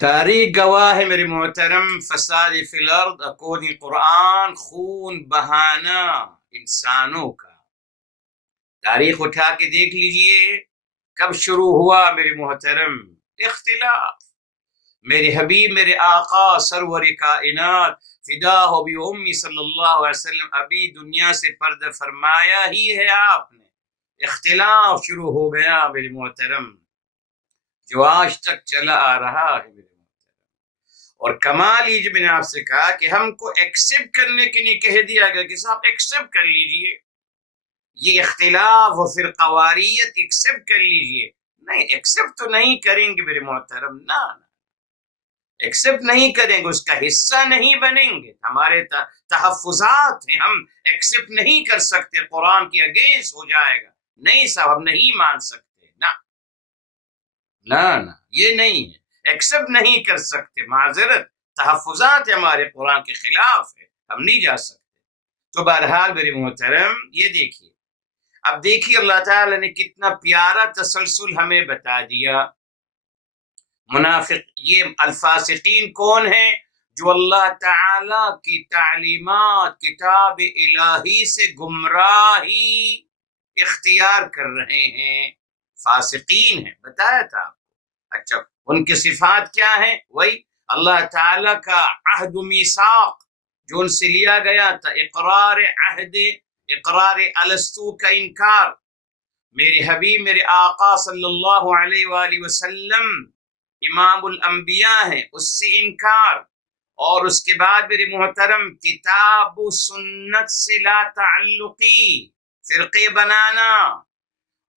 تاریخ گواہ ہے میرے محترم، فساد فی الارض اکوردنگ قرآن خون بہانا انسانوں کا۔ تاریخ اٹھا کے دیکھ لیجئے کب شروع ہوا میرے محترم اختلاف۔ میرے حبیب میرے آقا سرور کائنات فدا ہو بھی امی صلی اللہ علیہ وسلم ابھی دنیا سے پردہ فرمایا ہی ہے آپ نے، اختلاف شروع ہو گیا میرے محترم، جو آج تک چلا آ رہا ہے میرے محترم۔ اور کمال یہ جو میں نے آپ سے کہا کہ ہم کو ایکسپٹ کرنے کے لیے کہہ دیا گیا کہ صاحب ایکسپٹ کر لیجئے، یہ اختلاف و فرقواریت ایکسپٹ کر لیجئے۔ نہیں، ایکسپٹ تو نہیں کریں گے میرے محترم، نہ ایکسپٹ نہیں کریں گے، اس کا حصہ نہیں بنیں گے، ہمارے تحفظات ہیں، ہم ایکسپٹ نہیں کر سکتے، قرآن کے اگینسٹ ہو جائے گا، نہیں صاحب ہم نہیں مان سکتے، نہ یہ نہیں ہے، ایکسپٹ نہیں کر سکتے، معذرت، تحفظات ہمارے قرآن کے خلاف ہے، ہم نہیں جا سکتے۔ تو بہرحال میرے محترم یہ دیکھیے، اب دیکھیے اللہ تعالی نے کتنا پیارا تسلسل ہمیں بتا دیا۔ منافق، یہ الفاسقین کون ہیں؟ جو اللہ تعالی کی تعلیمات کتاب الہی سے گمراہی اختیار کر رہے ہیں، فاسقین ہیں، بتایا تھا۔ اچھا، ان کی صفات کیا ہیں؟ وہی اللہ تعالی کا عہد و میثاق جو ان سے لیا گیا تھا، اقرار عہد، اقرار الستو کا انکار، میرے حبیب میرے آقا صلی اللہ علیہ وآلہ وسلم امام الانبیاء ہیں، اس سے انکار، اور اس کے بعد میرے محترم کتاب و سنت سے لا تعلقی، فرقے بنانا،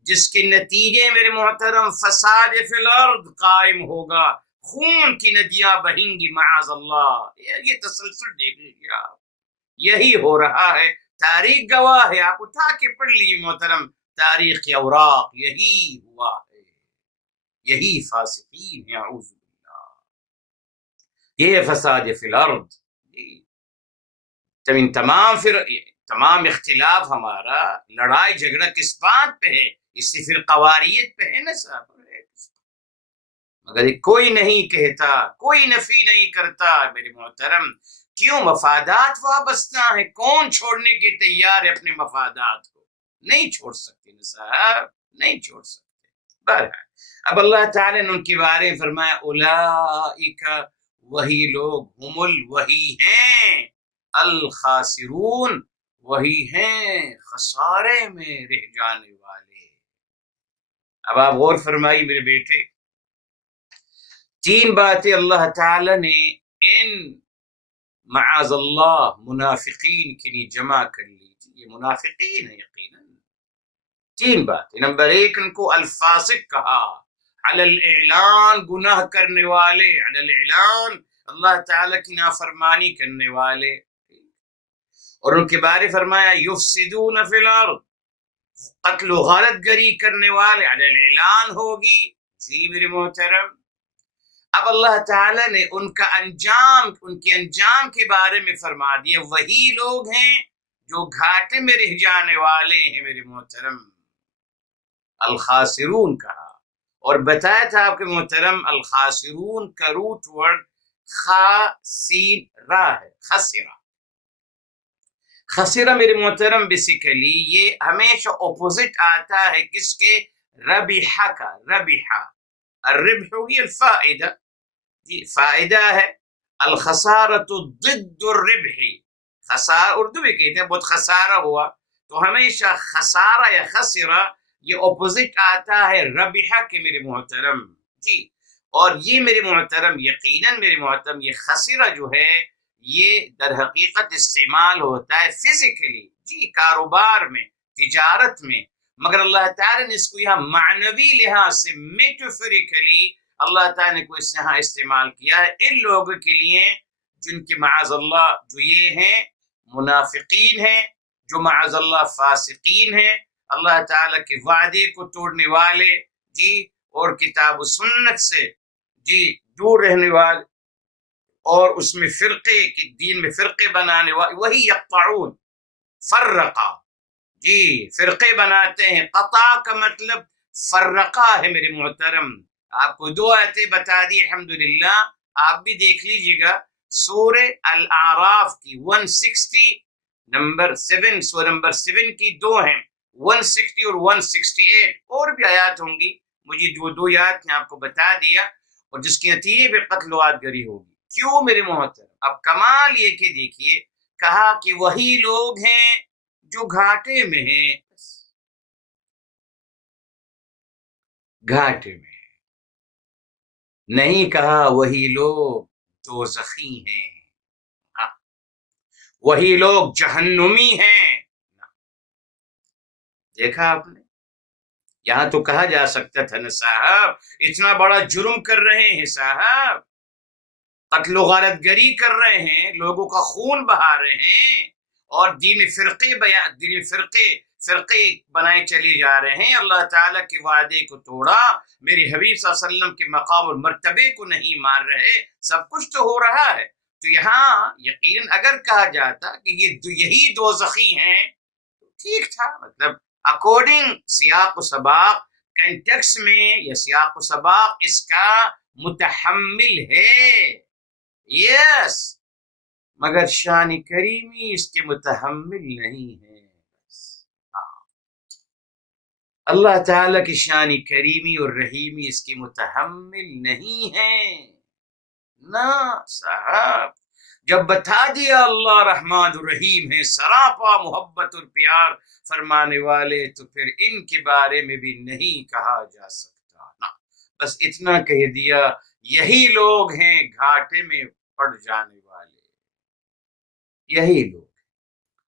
جس کے نتیجے میرے محترم فساد فی الارض قائم ہوگا، خون کی ندیاں بہیں گی معاذ اللہ۔ یہ تسلسل دیکھ لیجیے آپ، یہی ہو رہا ہے، تاریخ گواہ ہے، آپ اٹھا کے پڑھ لیجیے محترم تاریخ کے اوراق، یہی ہوا ہے، یہی فاسقین ہیں، اعوذ باللہ، یہ فساد فی الارض۔ تمام اختلاف ہمارا، لڑائی جھگڑا کس بات پہ ہے؟ اس سے فرقواریت پہ ہے نا صاحب، مگر کوئی نہیں کہتا، کوئی نفی نہیں کرتا میرے محترم، کیوں؟ مفادات وابستہ ہیں، کون چھوڑنے کے تیار ہے اپنے مفادات کو؟ نہیں چھوڑ سکتے نا صاحب، نہیں چھوڑ سکتے۔ بہرحال اب اللہ تعالیٰ نے ان کے بارے میں فرمایا اولئک، وہی لوگ، ہم وہی ہیں، الخاسرون، وہی ہیں خسارے میں رہ جانے والے۔ اب آپ غور فرمائیے میرے بیٹے، تین باتیں اللہ تعالی نے ان معاذ اللہ منافقین کے لیے جمع کر لی تھی، یہ منافقین ہے یقیناً۔ تین باتیں، نمبر ایک، ان کو الفاسق کہا، علی الاعلان گناہ کرنے والے، علی الاعلان اللہ تعالی کی نافرمانی کرنے والے، اور ان کے بارے فرمایا یفسدون فی الارض، قتل و غارت گری کرنے والے، علی الاعلان ہوگی، جی میرے محترم۔ اب اللہ تعالیٰ نے ان کا انجام، ان کے انجام کے بارے میں فرما دیا، وہی لوگ ہیں جو گھاٹے میں رہ جانے والے ہیں میرے محترم، الخاسرون کہا، اور بتایا تھا آپ کے محترم الخاسرون کا روٹ ورڈ خاسین را ہے، خسرہ، خسرہ میرے محترم بیسیکلی یہ ہمیشہ اپوزٹ آتا ہے کس کے؟ ربحہ کا، ربحہ، الربح ہوگی الفائدہ، جی فائدہ ہے، الخسارۃ ضد الربح، خسارہ اردو میں کہتے ہیں بہت خسارہ ہوا، تو ہمیشہ خسارہ یا خسرہ یہ اپوزٹ آتا ہے ربحہ کے میرے محترم، جی۔ اور یہ میرے محترم یقیناً میرے محترم یہ خسرہ جو ہے یہ در حقیقت استعمال ہوتا ہے فزیکلی، جی، کاروبار میں، تجارت میں، مگر اللہ تعالیٰ نے اس کو یہاں معنوی لحاظ سے میٹافریکلی اللہ تعالیٰ نے کو اس یہاں استعمال کیا ہے ان لوگوں کے لیے جن کے معاذ اللہ جو یہ ہیں منافقین ہیں، جو معاذ اللہ فاسقین ہیں، اللہ تعالیٰ کے وعدے کو توڑنے والے، جی، اور کتاب و سنت سے، جی، دور رہنے والے، اور اس میں فرقے کے دین میں فرقے بنانے والے، وہی یقطعون، فرقہ، جی، فرقے بناتے ہیں، قطع کا مطلب فرقہ ہے میرے محترم، آپ کو 2 آیتیں بتا دی الحمدللہ. آپ بھی دیکھ لیجئے گا سورہ الاعراف کی 160 سورہ نمبر 7 کی 2 ہیں، 160 اور 168. اور بھی آیات ہوں گی، مجھے دو آیات نے آپ کو بتا دیا، اور جس کے نتیجے پہ قتل و آدگری ہوگی. کیوں میرے محترم؟ اب کمال یہ کہ دیکھیے، کہا کہ وہی لوگ ہیں جو گھاٹے میں ہیں، گھاٹے میں. نہیں کہا وہی لوگ دوزخی ہیں، ہاں وہی لوگ جہنمی ہیں. دیکھا آپ نے، یہاں تو کہا جا سکتا تھا نا صاحب اتنا بڑا جرم کر رہے ہیں صاحب، قتل و غارت گری کر رہے ہیں، لوگوں کا خون بہا رہے ہیں، اور دین فرقے بنائے چلے جا رہے ہیں، اللہ تعالیٰ کے وعدے کو توڑا، میرے حبیب صلی اللہ علیہ وسلم کے مقام اور مرتبے کو نہیں مان رہے، سب کچھ تو ہو رہا ہے. تو یہاں یقیناً اگر کہا جاتا کہ یہی دوزخی ہیں تو ٹھیک تھا، مطلب اکارڈنگ سیاق و سباق کنٹیکس میں، یا سیاق و سباق اس کا متحمل ہے، یس، مگر شان کریمی اس کے متحمل نہیں ہے. اللہ تعالیٰ کی شان کریمی اور رحیمی اس کی متحمل نہیں ہے. نہ صاحب، جب بتا دیا اللہ رحمان الرحیم ہے، سراپا محبت اور پیار فرمانے والے، تو پھر ان کے بارے میں بھی نہیں کہا جا سکتا. نہ بس اتنا کہہ دیا یہی لوگ ہیں گھاٹے میں پڑ جانے والے، یہی لوگ.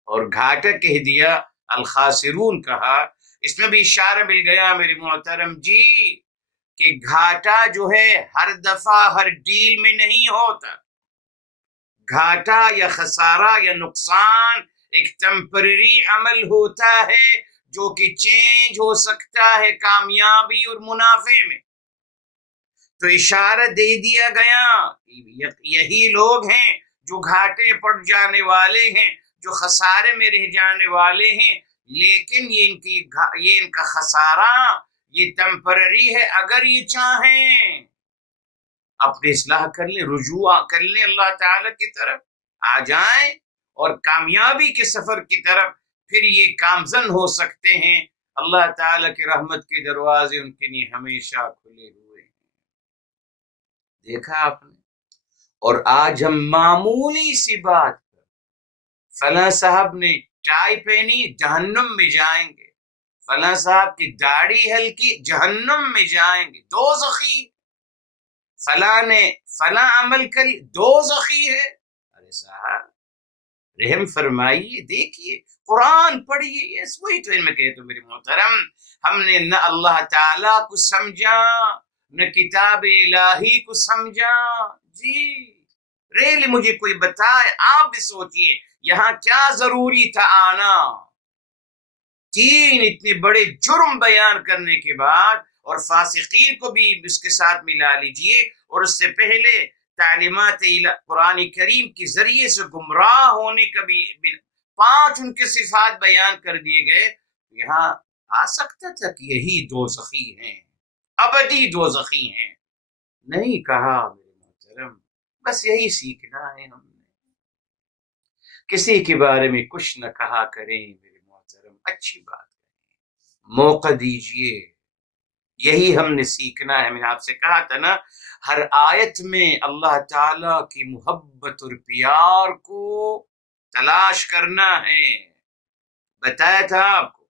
اور گھاٹا کہہ دیا، الخاسرون کہا. اس میں بھی اشارہ مل گیا میرے محترم جی کہ گھاٹا جو ہے ہر دفعہ ہر ڈیل میں نہیں ہوتا. گھاٹا یا خسارہ یا نقصان ایک ٹیمپرری عمل ہوتا ہے جو کہ چینج ہو سکتا ہے کامیابی اور منافع میں. تو اشارہ دے دیا گیا یہی لوگ ہیں جو گھاٹے پڑ جانے والے ہیں، جو خسارے میں رہ جانے والے ہیں، لیکن یہ ان کا خسارہ یہ ٹیمپرری ہے. اگر یہ چاہیں اپنی اصلاح کر لیں، رجوع کر لیں، اللہ تعالی کی طرف آ جائیں اور کامیابی کے سفر کی طرف پھر یہ کامزن ہو سکتے ہیں. اللہ تعالی کی رحمت کے دروازے ان کے لیے ہمیشہ کھلے ہوئے ہیں. دیکھا آپ نے. اور آج ہم معمولی سی بات پر، فلاں صاحب نے ٹائی پہنی جہنم میں جائیں گے، فلاں صاحب کی داڑھی ہلکی جہنم میں جائیں گے، دوزخی. فلاں نے فلاں عمل کری، دوزخی ہے. ارے صاحب رحم فرمائیے، دیکھیے قرآن پڑھیے. یس وہی تو ان میں کہتے میرے محترم، ہم نے نہ اللہ تعالیٰ کو سمجھا نہ کتاب الہی کو سمجھا. جی ریلی مجھے کوئی بتائے، آپ بھی سوچئے یہاں کیا ضروری تھا آنا. 3 اتنے بڑے جرم بیان کرنے کے بعد، اور فاسقین کو بھی اس کے ساتھ ملا لیجئے، اور اس سے پہلے تعلیمات قرآن کریم کے ذریعے سے گمراہ ہونے کا بھی 5 ان کے صفات بیان کر دیے گئے. یہاں آ سکتا تھا کہ یہی دوزخی ہیں، ابدی دوزخی ہیں. نہیں کہا میرے محترم، بس یہی سیکھنا ہے ہم نے. کسی کے بارے میں کچھ نہ کہا کریں میرے محترم، اچھی بات ہے، موقع دیجئے. یہی ہم نے سیکھنا ہے. میں نے آپ سے کہا تھا نا، ہر آیت میں اللہ تعالی کی محبت اور پیار کو تلاش کرنا ہے. بتایا تھا آپ کو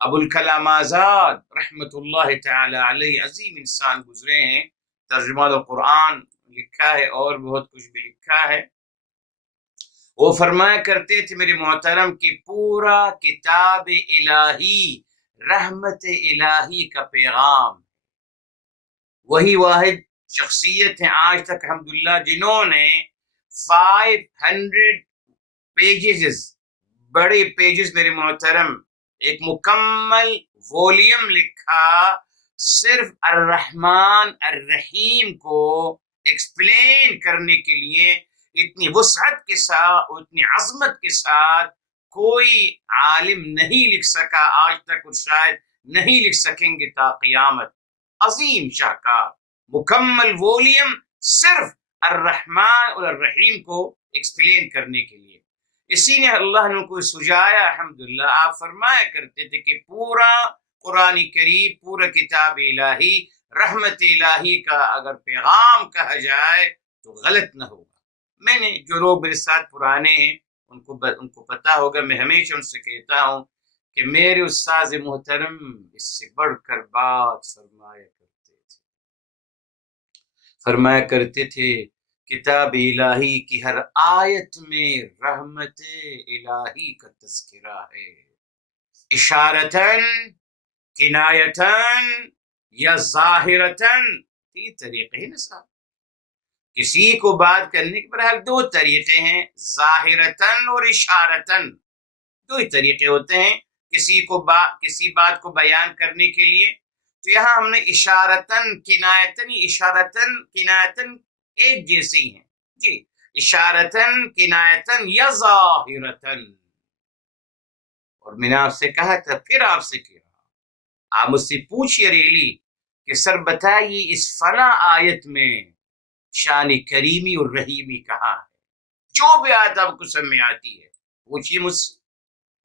ابو الکلام آزاد رحمت اللہ تعالی علیہ، عظیم انسان گزرے ہیں، ترجمہ القرآن لکھا ہے اور بہت کچھ بھی لکھا ہے. وہ فرمایا کرتے تھے میرے محترم کہ پورا کتاب الہی رحمت الہی کا پیغام. وہی واحد شخصیت ہیں آج تک الحمدللہ جنہوں نے 500 پیجز، بڑے پیجز میرے محترم، ایک مکمل وولیم لکھا صرف الرحمن الرحیم کو ایکسپلین کرنے کے لیے. اتنی وسعت کے ساتھ، اتنی عظمت کے ساتھ کوئی عالم نہیں لکھ سکا آج تک، اور شاید نہیں لکھ سکیں گے تا قیامت. عظیم شاہکار. مکمل وولیم صرف الرحمن اور الرحیم کو ایکسپلین کرنے کے لیے. اسی نے اللہ نے کو سجایا. الحمدللہ آپ فرمایا کرتے تھے کہ پورا قرآن کریم، پورا کتاب الہی، رحمت الہی کا اگر پیغام کہا جائے تو غلط نہ ہوگا. میں نے جو لوگ میرے ساتھ پرانے ہیں ان کو پتا ہوگا، میں ہمیشہ ان سے کہتا ہوں کہ میرے استاذ محترم اس سے بڑھ کر بات فرمایا کرتے تھے کتاب الہی کی ہر آیت میں رحمت الہی کا تذکرہ ہے، اشارتاً، کنایتاً یا ظاہرتاً. یہ طریقے ہیں نا صاحب، کسی کو بات کرنے کے بہرحال دو طریقے ہیں، ظاہرتاً اور اشارتاً. دو ہی طریقے ہوتے ہیں کسی بات کو بیان کرنے کے لیے. تو یہاں ہم نے اشارتاً، کنایتاً، اشارتاً کنایتاً ایک جیسے ہی ہیں جی، اشارتاً، کنایتاً یا ظاہرتاً. اور میں نے آپ سے کہا تھا، پھر آپ سے کہہ رہا، آپ مجھ سے پوچھئے ریلی کہ سر بتائیے اس فلاں آیت میں شان کریمی اور رحیمی کہاں ہے؟ جو بھی آیت آپ کو سمجھ میں آتی ہے پوچھئے مجھ سے.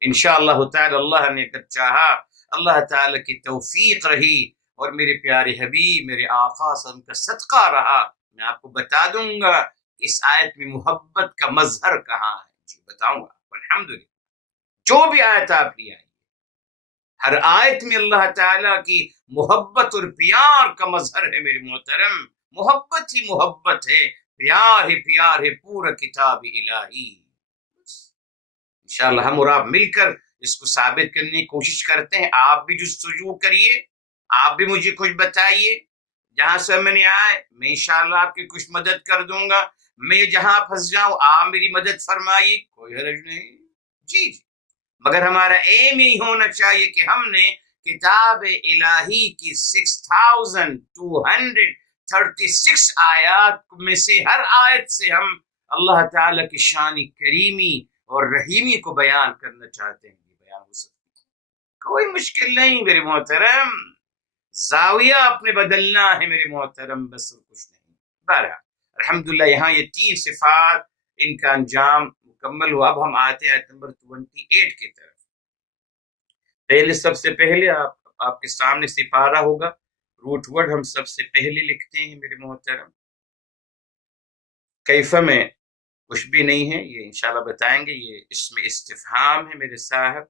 انشاءاللہ تعالی اللہ نے اگر چاہا، اللہ تعالی کی توفیق رہی اور میرے پیارے حبیب میرے آقا صلی اللہ علیہ وسلم کا صدقہ رہا، میں آپ کو بتا دوں گا اس آیت میں محبت کا مظہر کہاں ہے. جی بتاؤں گا. الحمدللہ جو بھی آیت آپ لی آئی، ہر آیت میں اللہ تعالیٰ کی محبت اور پیار کا مظہر ہے میرے محترم. محبت ہی محبت ہے، پیار ہی پیار ہے، پورا کتاب الہی. انشاءاللہ ہم اور آپ مل کر اس کو ثابت کرنے کی کوشش کرتے ہیں. آپ بھی جستجو کریے، آپ بھی مجھے کچھ بتائیے، جہاں سے میں نے آئے میں انشاءاللہ آپ کی کچھ مدد کر دوں گا. میں جہاں پھنس جاؤں آپ میری مدد فرمائیے، کوئی حرج نہیں. جی مگر ہمارا ایم ہی ہونا چاہیے کہ ہم نے کتاب الہی کی 6236 آیات میں سے ہر آیت سے ہم اللہ تعالیٰ کی شان کریمی اور رحیمی کو بیان کرنا چاہتے ہیں. یہ بیان ہو سکتا ہے، کوئی مشکل نہیں میرے محترم. زاویہ اپنے بدلنا ہے میرے محترم، بس اور کچھ نہیں. بہرحال الحمدللہ یہاں یہ 3 صفات ان کا انجام مکمل ہوا. اب ہم آتے ہیں آیت نمبر 28 کی طرف. پہلے سب سے پہلے آپ کے سامنے سپارہ ہوگا، روٹ ورڈ ہم سب سے پہلے لکھتے ہیں میرے محترم. کیفہ میں کچھ بھی نہیں ہے، یہ انشاءاللہ بتائیں گے. یہ اسم استفہام ہے میرے صاحب،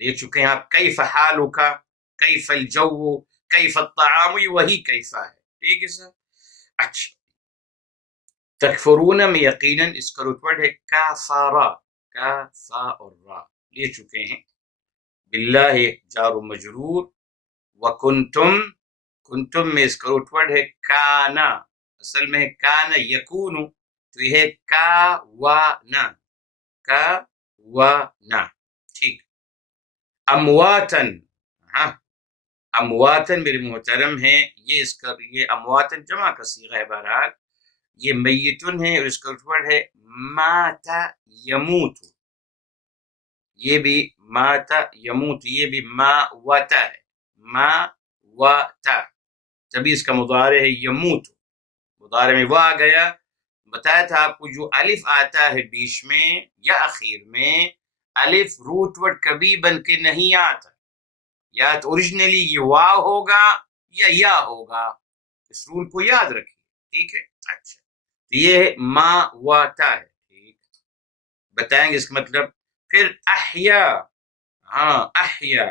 لے چکے ہیں آپ. کیف حالک، کیف الجو، کیف الطعام، یہ وہی کیفہ ہے. ٹھیک ہے سر. اچھا، تکفرون میں یقیناً اس کا روٹ ورڈ ہے کافارا، کافا اور را لے چکے ہیں. باللہ جار و مجرور، وکنتم، کنتم میں اس کا روٹ ورڈ ہے کانا، اصل میں ہے کانا یکونو، تو یہ ہے کاوانا، کاوانا. ٹھیک. امواتن، ہاں امواتن میرے محترم ہیں. یہ امواتن جمع کا صیغہ ہے. بہرحال یہ میتن ہے اور اس کا روٹ ورڈ ہے ماتا یموت. یہ بھی ماتا یموت، یہ بھی ما وتا ہے، ما وتا. تبھی اس کا مضارع ہے یموت. مضارع میں وہ آ گیا. بتایا تھا آپ کو جو الف آتا ہے بیچ میں یا اخیر میں، الف روٹ ورڈ کبھی بن کے نہیں آتا، یا تو اوریجنلی یہ واو ہوگا یا ہوگا. اس رول کو یاد رکھیے. ٹھیک ہے. اچھا، یہ ما وتا ہے. ٹھیک، بتائیں گے اس کا مطلب. پھر احیا، ہاں احیا،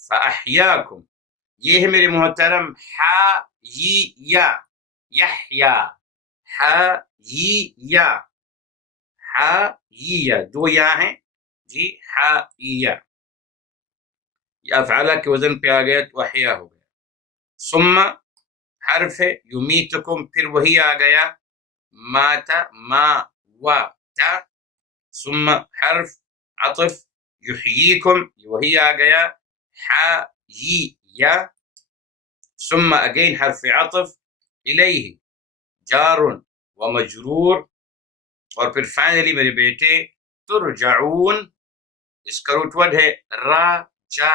فاحیاکم، یہ ہے میرے محترم یا یحیا، یا دو یا ہیں جی. یا افعالہ کے وزن پہ آ گیا تو احیا ہو گیا. ثم حرف یمیتکم، پھر وہی آ گیا ماتا، ما وتا. ثم حرف عطف یحییکم، وہی آ گیا یا. ثم اگین حرف عطف الیہ جار و مجرور. اور پھر فائنلی میرے بیٹے ترجعون، اس کا روٹ ورڈ ہے رجع.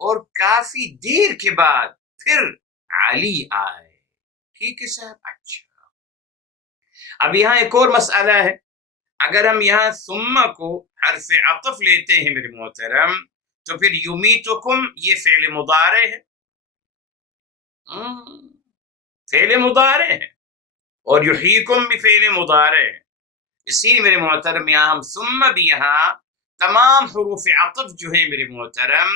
اور کافی دیر کے بعد پھر علی آئے. ٹھیک ہے صاحب. اچھا اب یہاں ایک اور مسئلہ ہے. اگر ہم یہاں ثم کو حرف عطف لیتے ہیں میرے محترم تو پھر یمیتکم یہ فعل مضارع ہے. فعل مضارع ہے اور یحییکم بھی فعل مضارع ہے. اسی لیے میرے محترم یہاں ہم ثم بھی یہاں تمام حروف عطف جو ہیں میرے محترم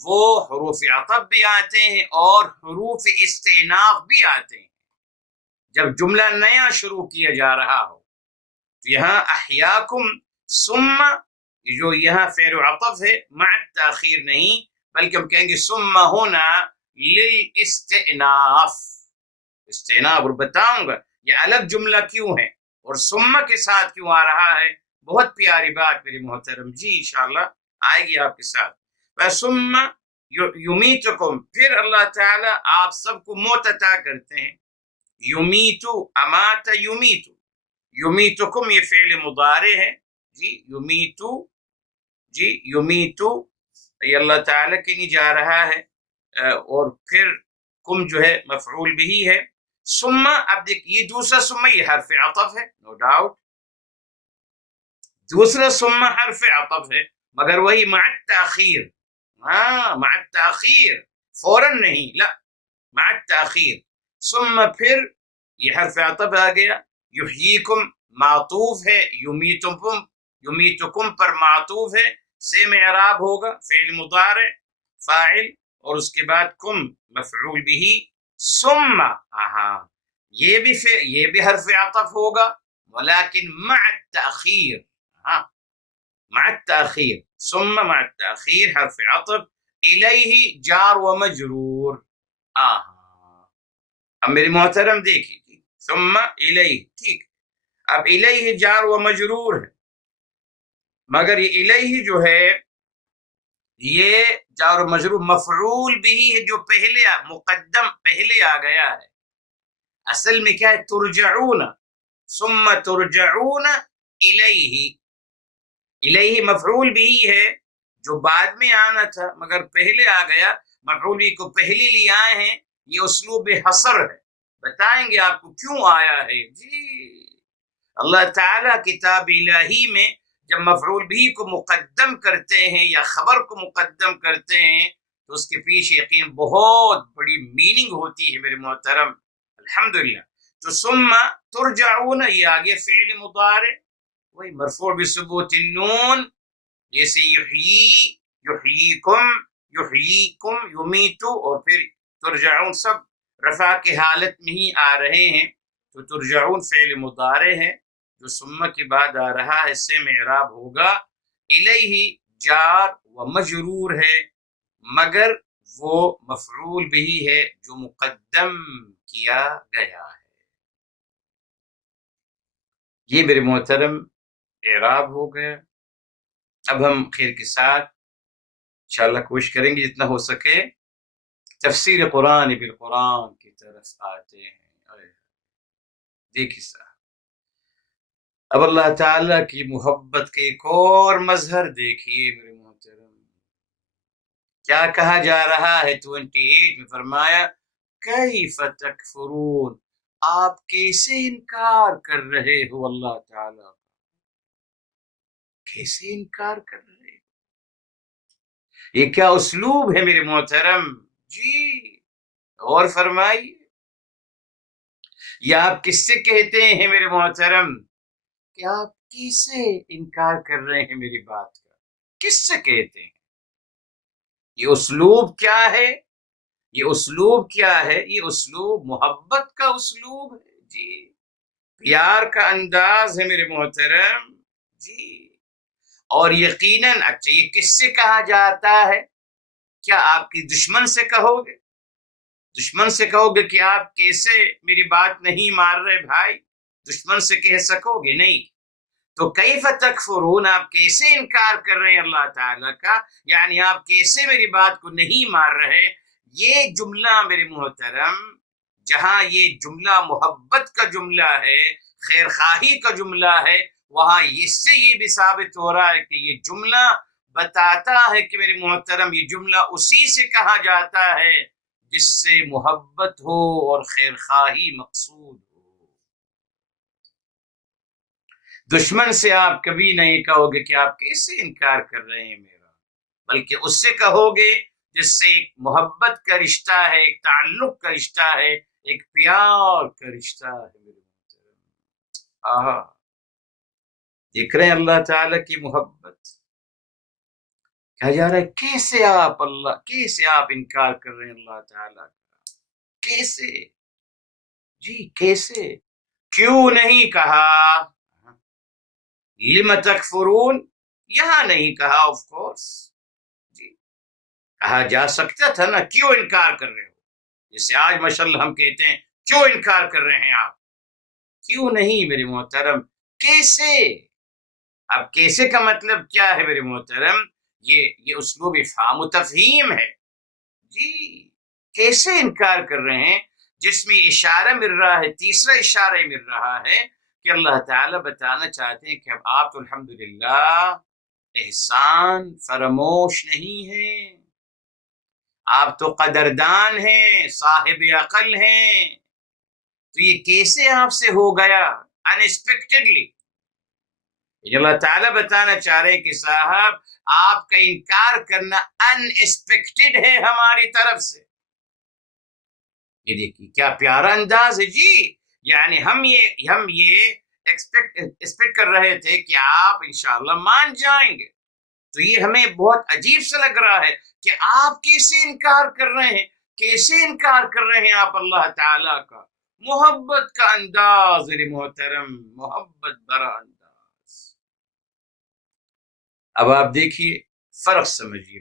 وہ حروف عطف بھی آتے ہیں اور حروف استئناف بھی آتے ہیں. جب جملہ نیا شروع کیا جا رہا ہو تو یہاں احیاکم ثم جو یہاں فعل عطف ہے مع التاخیر نہیں بلکہ ہم کہیں گے ثم ہونا للاستئناف. استئناف اور بتاؤں گا یہ الگ جملہ کیوں ہے اور ثم کے ساتھ کیوں آ رہا ہے. بہت پیاری بات میری محترم جی انشاءاللہ آئے گی آپ کے ساتھ. ثم یمیتکم پھر اللہ تعالی آپ سب کو موت عطا کرتے ہیں. یمیتو امات یمیتو. یمیتکم یہ فعل مضارع ہے جی. یمیتو جی یمیتو یہ اللہ تعالی کے لیے جا رہا ہے اور پھر کم جو ہے مفعول بھی ہے. ثم اب دیکھیے دوسرا ثم یہ حرف عطف ہے نو ڈاؤٹ. دوسرا ثم حرف عطف ہے مگر وہی مع التاخیر. مع التاخیر فوراً نہیں لا مع التاخیر. ثم پھر یہ حرف عطف آ گیا. یحییکم معطوف ہے یمیتکم پر معطوف ہے سیم اعراب ہوگا فعل مضارع فاعل اور اس کے بعد کم مفعول بھی. ثم یہ بھی حرف عطف ہوگا ولیکن مع التاخیر. مع التاخیر. ثم مع التاخیر حرف عطف الیہ جار و مجرور. اب میری محترم دیکھیے ثم الیہ ٹھیک. اب الیہ جار و مجرور ہے مگر یہ الیہ جو ہے یہ جار و مجرور مفعول بھی ہے جو مقدم پہلے آ گیا ہے. اصل میں کیا ہے ترجعون. ثم ترجعون الیہ. الیہ مفعول بھی ہے جو بعد میں آنا تھا مگر پہلے آ گیا. مفعول بھی کو پہلے لے آئے ہیں. یہ اسلوب حصر ہے. بتائیں گے آپ کو کیوں آیا ہے جی. اللہ تعالیٰ کتاب الہی میں جب مفعول بھی کو مقدم کرتے ہیں یا خبر کو مقدم کرتے ہیں تو اس کے پیچھے یقین بہت بڑی میننگ ہوتی ہے میرے محترم. الحمدللہ. تو ثم ترجعون یہ آگے فعل مضارع وہی مرفوع بثبوت النون جیسے یحییکم یمیتو اور پھر ترجعون سب رفع کی حالت میں ہی آ رہے ہیں. تو ترجعون فعل مضارع ہے جو ثم کے بعد آ رہا ہے سے اعراب ہوگا. الیہ جار و مجرور ہے مگر وہ مفعول بھی ہے جو مقدم کیا گیا ہے. یہ میرے محترم اعراب ہو گیا. اب ہم خیر کے ساتھ انشاءاللہ کوشش کریں گے جتنا ہو سکے تفسیر قرآن بالقرآن کی طرف آتے ہیں. دیکھیے صاحب اب اللہ تعالیٰ کی محبت کے ایک اور مظہر دیکھیے میرے محترم. کیا کہا جا رہا ہے 28 میں فرمایا کیف تکفرون. آپ کیسے انکار کر رہے ہو اللہ تعالیٰ کا. کیسے انکار کر رہے ہو. یہ کیا اسلوب ہے میرے محترم جی. اور فرمائیے یہ آپ کس سے کہتے ہیں میرے محترم کہ آپ کیسے انکار کر رہے ہیں میری بات کا. کس سے کہتے ہیں. یہ اسلوب کیا ہے. یہ اسلوب کیا ہے. یہ اسلوب محبت کا اسلوب ہے جی. پیار کا انداز ہے میرے محترم جی. اور یقیناً اچھا یہ کس سے کہا جاتا ہے. کیا آپ کی دشمن سے کہو گے. دشمن سے کہو گے کہ آپ کیسے میری بات نہیں مان رہے بھائی. دشمن سے کہہ سکو گے نہیں. تو کیف تکفرون آپ کیسے انکار کر رہے ہیں اللہ تعالیٰ کا. یعنی آپ کیسے میری بات کو نہیں مان رہے. یہ جملہ میرے محترم جہاں یہ جملہ محبت کا جملہ ہے خیر خواہی کا جملہ ہے وہاں اس سے یہ بھی ثابت ہو رہا ہے کہ یہ جملہ بتاتا ہے کہ میرے محترم یہ جملہ اسی سے کہا جاتا ہے جس سے محبت ہو اور خیر خواہی مقصود ہو۔ دشمن سے آپ کبھی نہیں کہو گے کہ آپ کیسے انکار کر رہے ہیں میرا، بلکہ اس سے کہو گے جس سے ایک محبت کا رشتہ ہے، ایک تعلق کا رشتہ ہے، ایک پیار کا رشتہ ہے میرے محترم۔ دیکھ رہے ہیں اللہ تعالیٰ کی محبت، کہا جا رہا ہے کیسے آپ انکار کر رہے ہیں اللہ تعالیٰ کا، کیسے؟ جی کیسے؟ کیوں نہیں کہا لم تکفرون، یہاں نہیں کہا آف کورس، جی کہا جا سکتا تھا نا، کیوں انکار کر رہے ہو؟ جیسے آج ماشاءاللہ ہم کہتے ہیں کیوں انکار کر رہے ہیں آپ، کیوں نہیں میرے محترم، کیسے؟ اب کیسے کا مطلب کیا ہے میرے محترم؟ یہ اسلوب افہام و تفہیم ہے، جی کیسے انکار کر رہے ہیں، جس میں اشارہ مل رہا ہے، تیسرا اشارہ مل رہا ہے کہ اللہ تعالیٰ بتانا چاہتے ہیں کہ اب آپ تو الحمدللہ احسان فراموش نہیں ہیں، آپ تو قدردان ہیں، صاحب عقل ہیں، تو یہ کیسے آپ سے ہو گیا انیکسپیکٹڈلی؟ اللہ تعالیٰ بتانا چاہ رہے ہیں کہ صاحب آپ کا انکار کرنا ان ایکسپیکٹڈ ہے ہماری طرف سے۔ یہ دیکھیے کیا پیارا انداز ہے جی، یعنی ہم یہ ایکسپیکٹ کر رہے تھے کہ آپ انشاءاللہ مان جائیں گے، تو یہ ہمیں بہت عجیب سا لگ رہا ہے کہ آپ کیسے انکار کر رہے ہیں، کیسے انکار کر رہے ہیں آپ اللہ تعالیٰ کا محبت کا انداز میرے محترم، محبت برا انداز۔ اب آپ دیکھیے فرق سمجھیے،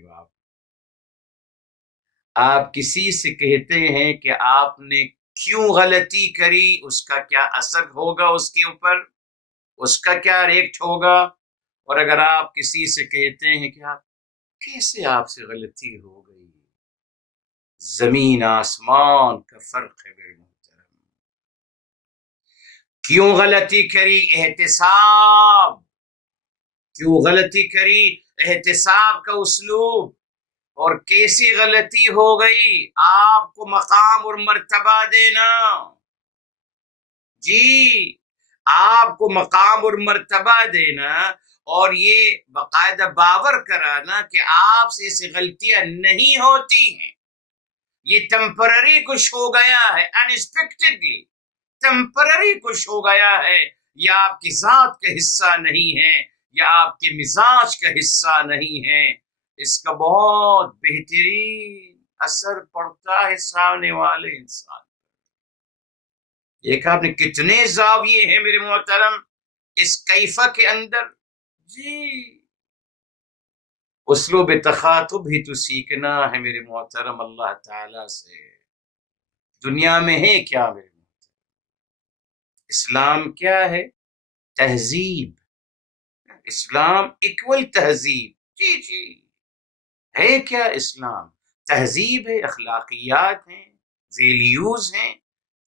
آپ کسی سے کہتے ہیں کہ آپ نے کیوں غلطی کری، اس کا کیا اثر ہوگا اس کے اوپر، اس کا کیا ریٹ ہوگا، اور اگر آپ کسی سے کہتے ہیں کہ آپ کیسے آپ سے غلطی ہو گئی، زمین آسمان کا فرق ہے میرے محترم۔ کیوں غلطی کری؟ احتساب، کیوں غلطی کری؟ احتساب کا اسلوب، اور کیسی غلطی ہو گئی؟ آپ کو مقام اور مرتبہ دینا، جی آپ کو مقام اور مرتبہ دینا، اور یہ باقاعدہ باور کرانا کہ آپ سے ایسی غلطیاں نہیں ہوتی ہیں، یہ ٹیمپرری کچھ ہو گیا ہے، انیکسپیکٹڈلی ٹیمپرری کچھ ہو گیا ہے، یہ آپ کی ذات کا حصہ نہیں ہے، یا آپ کے مزاج کا حصہ نہیں ہے، اس کا بہت بہترین اثر پڑتا ہے سامنے والے انسان۔ دیکھا آپ نے کتنے زاویے ہیں میرے محترم اس کیفہ کے اندر، جی اسلوب تخاطب ہی تو سیکھنا ہے میرے محترم اللہ تعالی سے۔ دنیا میں ہے کیا میرے محترم؟ اسلام کیا ہے؟ تہذیب، اسلام اکول تہذیب، جی ہے کیا اسلام؟ تہذیب ہے، اخلاقیات ہیں، ویلیوز ہیں،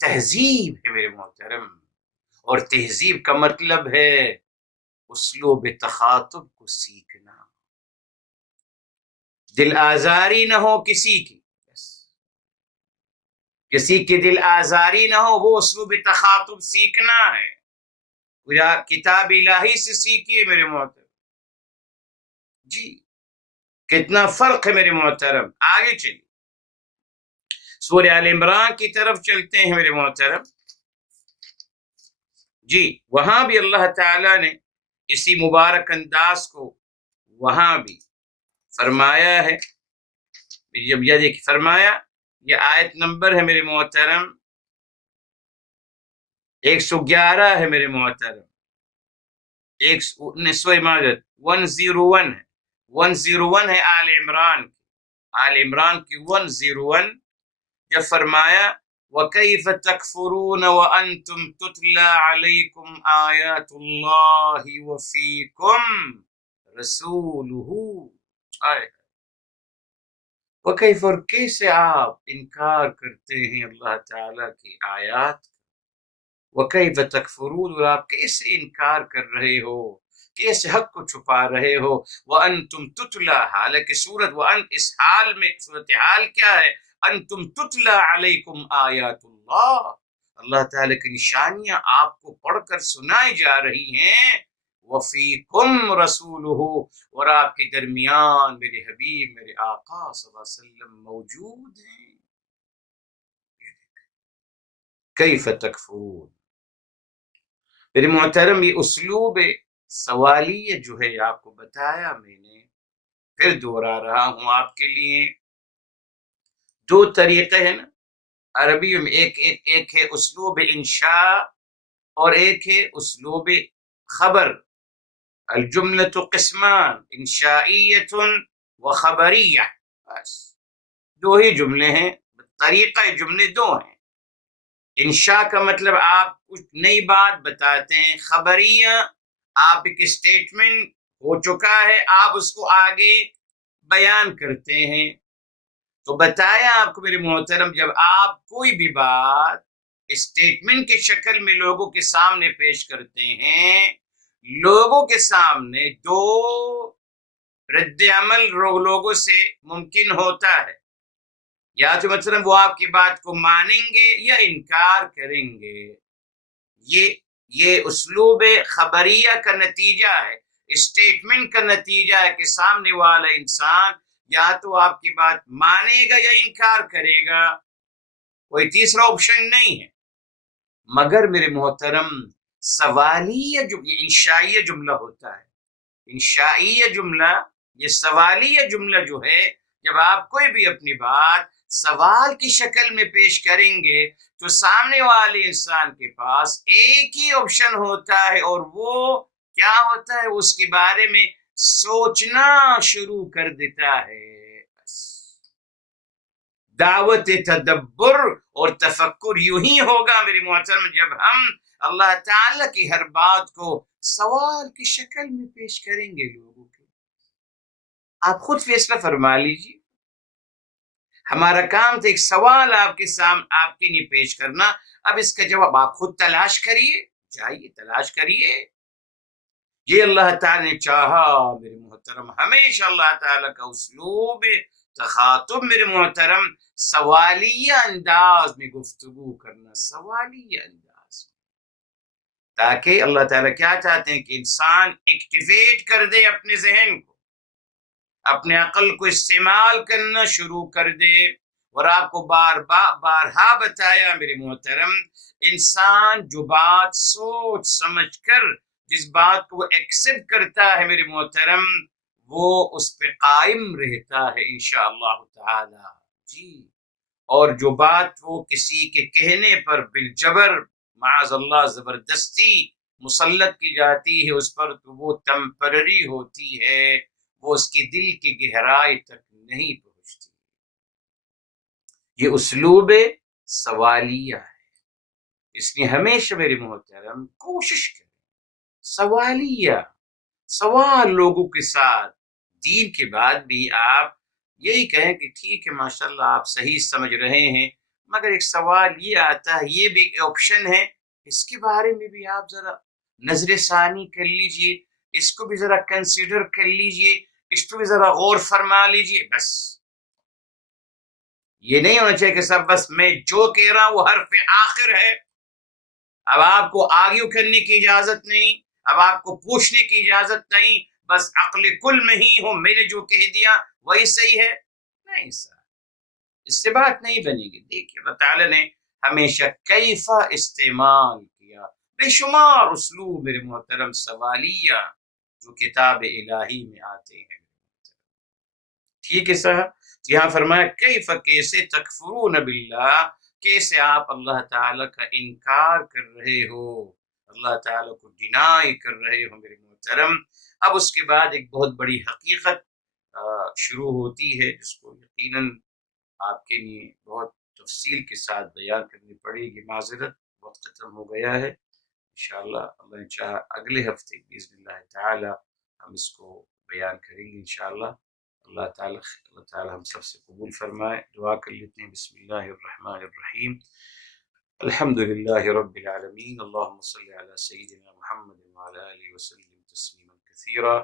تہذیب ہے میرے محترم، اور تہذیب کا مطلب ہے اسلوب تخاطب کو سیکھنا، دل آزاری نہ ہو کسی کی دل آزاری نہ ہو، وہ اسلوب تخاطب سیکھنا ہے، کتاب الہی سے سیکھیے میرے محترم، جی کتنا فرق ہے میرے محترم۔ آگے چلیے سورہ آل عمران کی طرف چلتے ہیں میرے محترم، جی وہاں بھی اللہ تعالیٰ نے اسی مبارک انداز کو وہاں بھی فرمایا ہے، جب یہ دیکھ فرمایا، یہ آیت نمبر ہے میرے محترم 111 ہے میرے محترم، 101 ہے آل عمران کی 101، جب فرمایا وَكَيْفَ تَكْفُرُونَ وَأَنْتُمْ تُتْلَى عَلَيْكُمْ آيَاتُ اللَّهِ وَفِيكُمْ رَسُولُهُ، وَكَيْفَ، اور کیسے آپ انکار کرتے ہیں اللہ تعالیٰ کی آیات، وَكَيْفَ تَكْفُرُونَ، اور آپ کیسے انکار کر رہے ہو کیسے حق کو چھپا رہے ہو؟ وَأَنْتُمْ تُتْلَى، حالانکہ سورت وَأَنْ اس حال میں صورتحال کیا ہے؟ أَنْتُمْ تُتْلَى عَلَيْكُمْ آیات اللہ، اللہ تعالیٰ کی نشانیاں آپ کو پڑھ کر سنائی جا رہی ہیں۔ وَفِيكُمْ رَسُولُهُ، اور آپ کے درمیان میرے حبیب میرے آقا صلی اللہ علیہ وسلم موجود ہیں۔ کیف تکفرون، میرے محترم یہ اسلوب سوالیہ جو ہے آپ کو بتایا میں نے، پھر دوہرا رہا ہوں آپ کے لیے۔ دو طریقے ہیں نا عربی میں، ایک ہے اسلوب انشاء اور ایک ہے اسلوب خبر۔ الجملۃ قسمان، انشائیۃ و خبریہ، بس دو ہی جملے ہیں، طریقہ جملے دو ہیں۔ انشاء کا مطلب آپ کچھ نئی بات بتاتے ہیں، خبریہ آپ ایک اسٹیٹمنٹ ہو چکا ہے، آپ اس کو آگے بیان کرتے ہیں۔ تو بتایا آپ کو میرے محترم، جب آپ کوئی بھی بات اسٹیٹمنٹ کی شکل میں لوگوں کے سامنے پیش کرتے ہیں، لوگوں کے سامنے دو رد عمل لوگوں سے ممکن ہوتا ہے، یا تو مثلا وہ آپ کی بات کو مانیں گے یا انکار کریں گے۔ یہ اسلوب خبریہ کا نتیجہ ہے، اسٹیٹمنٹ کا نتیجہ ہے کہ سامنے والا انسان یا تو آپ کی بات مانے گا یا انکار کرے گا، کوئی تیسرا آپشن نہیں ہے۔ مگر میرے محترم سوالیہ جو یہ انشائیہ جملہ ہوتا ہے، انشائیہ جملہ، یہ سوالیہ جملہ جو ہے، جب آپ کوئی بھی اپنی بات سوال کی شکل میں پیش کریں گے تو سامنے والے انسان کے پاس ایک ہی آپشن ہوتا ہے، اور وہ کیا ہوتا ہے؟ اس کے بارے میں سوچنا شروع کر دیتا ہے۔ دعوت تدبر اور تفکر یوں ہی ہوگا میری محترم، جب ہم اللہ تعالیٰ کی ہر بات کو سوال کی شکل میں پیش کریں گے لوگوں کے۔ آپ خود فیصلہ فرما لیجیے، ہمارا کام تھا ایک سوال آپ کے سامنے آپ کے لیے پیش کرنا، اب اس کا جواب آپ خود تلاش کریے، جائیے تلاش کریے۔ یہ اللہ تعالیٰ نے چاہا میرے محترم، ہمیشہ اللہ تعالیٰ کا اسلوب تخاطب میرے محترم سوالیہ انداز میں گفتگو کرنا، سوالیہ انداز میں، تاکہ اللہ تعالیٰ کیا چاہتے ہیں کہ انسان ایکٹیویٹ کر دے اپنے ذہن کو، اپنے عقل کو استعمال کرنا شروع کر دے۔ اور آپ کو بارہا بتایا میرے محترم، انسان جو بات سوچ سمجھ کر جس بات کو وہ ایکسپٹ کرتا ہے میرے محترم، وہ اس پہ قائم رہتا ہے انشاءاللہ تعالی جی۔ اور جو بات وہ کسی کے کہنے پر بالجبر معاذ اللہ زبردستی مسلط کی جاتی ہے اس پر، تو وہ ٹیمپرری ہوتی ہے، وہ اس کے دل کی گہرائی تک نہیں پہنچتی۔ یہ اسلوب سوالیہ ہے، اس لیے ہمیشہ میرے محترم کوشش کریں سوالیہ، سوال لوگوں کے ساتھ۔ دین کے بعد بھی آپ یہی کہیں کہ ٹھیک ہے ماشاءاللہ آپ صحیح سمجھ رہے ہیں، مگر ایک سوال یہ آتا ہے، یہ بھی ایک آپشن ہے، اس کے بارے میں بھی آپ ذرا نظر ثانی کر لیجئے، اس کو بھی ذرا کنسیڈر کر لیجئے، اس کو بھی ذرا غور فرما لیجئے۔ بس یہ نہیں ہونا چاہیے کہ سب بس میں جو کہہ رہا ہوں وہ حرف آخر ہے، اب آپ کو آگیو کرنے کی اجازت نہیں، اب آپ کو پوچھنے کی اجازت نہیں، بس عقل کل میں ہی ہوں، میں نے جو کہہ دیا وہی صحیح ہے، نہیں سر، اس سے بات نہیں بنے گی۔ دیکھیے اللہ تعالیٰ نے ہمیشہ کیفا استعمال کیا، بے شمار اسلوب میرے محترم سوالیہ جو کتاب الہی میں آتے ہیں۔ ٹھیک ہے صاحب، یہاں فرمایا کیف، کیسے، تکفرون باللہ، کیسے آپ اللہ تعالیٰ کا انکار کر رہے ہو، اللہ تعالیٰ کو ڈینائی کر رہے ہو میرے محترم۔ اب اس کے بعد ایک بہت بڑی حقیقت شروع ہوتی ہے، جس کو یقیناً آپ کے لیے بہت تفصیل کے ساتھ بیان کرنی پڑے گی، معذرت وقت ختم ہو گیا ہے۔ انشاءاللہ اللہ چاہا اگلے ہفتے باذن اللہ تعالی ہم اس کو بیان کریں گے انشاءاللہ۔ اللہ تعالی ہم سب سے قبول فرمائے۔ دعا کر لیتے ہیں، بسم اللہ الرحمن الرحیم، الحمد للہ رب العالمین، اللہم صلی علی سیدنا محمد وعلی آلہ وسلم تسلیما كثيرا.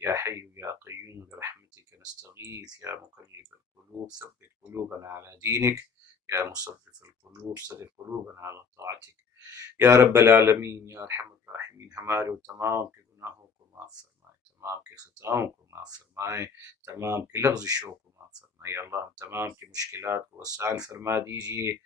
يا حي يا قيوم برحمتك نستغيث. يا مقلب القلوب ثبت قلوبنا على دينك. يا مصرف القلوب صرف قلوبنا على طاعتك. یا رب العالمین یا ارحم الراحمین ہمارے و تمام کے گناہوں کو معاف فرمائے، تمام کے خطاؤں کو معاف فرمائے، تمام کی لغزشوں کو معاف فرمائے. یا اللہ تمام کی مشکلات کو آسان فرما دیجئے،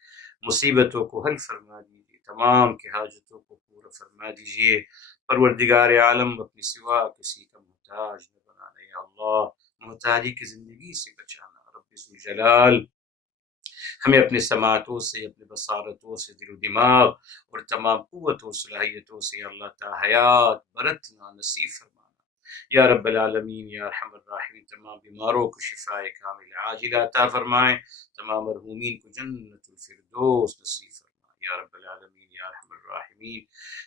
مصیبتوں کو حل فرما دیجئے، تمام کی حاجتوں کو پورا فرما دیجئے. پروردگار عالم اپنی سوا کسی کا محتاج نہ بنانا. یا اللہ محتاجی کی زندگی سے بچانا. رب ذوالجلال ہمیں اپنے سماعتوں سے، اپنے بصارتوں سے، دل و دماغ اور تمام قوتوں صلاحیتوں سے اللہ تعالی حیات برتنا نصیب فرمانا. یا رب العالمین یا ارحم الراحمین تمام بیماروں کو شفاء کامل عاجلہ عطا فرمائیں، تمام مرحومین کو جنت الفردوس نصیب فرمائیں. یا رب العالمین یا ارحم الراحمین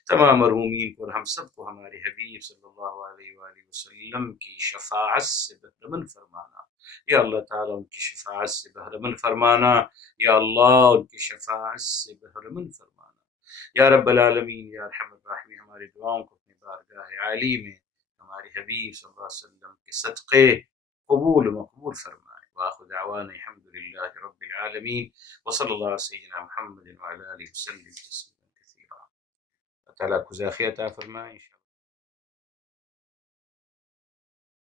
تمام مرحومین کو اور ہم سب کو ہمارے حبیب صلی اللہ علیہ وآلہ وسلم کی شفاعت سے بہرمند فرمانا. یا اللہ تعالیٰ ان کی شفاعت سے بہرمند فرمانا. یا اللہ ان کی شفاعت سے بہرمند فرمانا. یا رب العالمین یا ارحم الراحمین ہماری دعاؤں کو اپنی بارگاہ عالی میں ہمارے حبیب صلی اللہ علیہ وسلم کے صدقے قبول و مقبول فرمائے. وآخر دعوانا الحمد للہ رب العالمین وصلی اللہ علیہ سیدنا محمد وعلی آلہ وسلم تسلیما کثیرا. اللہ تعالیٰ کو ذاخیہ عطا فرمائے.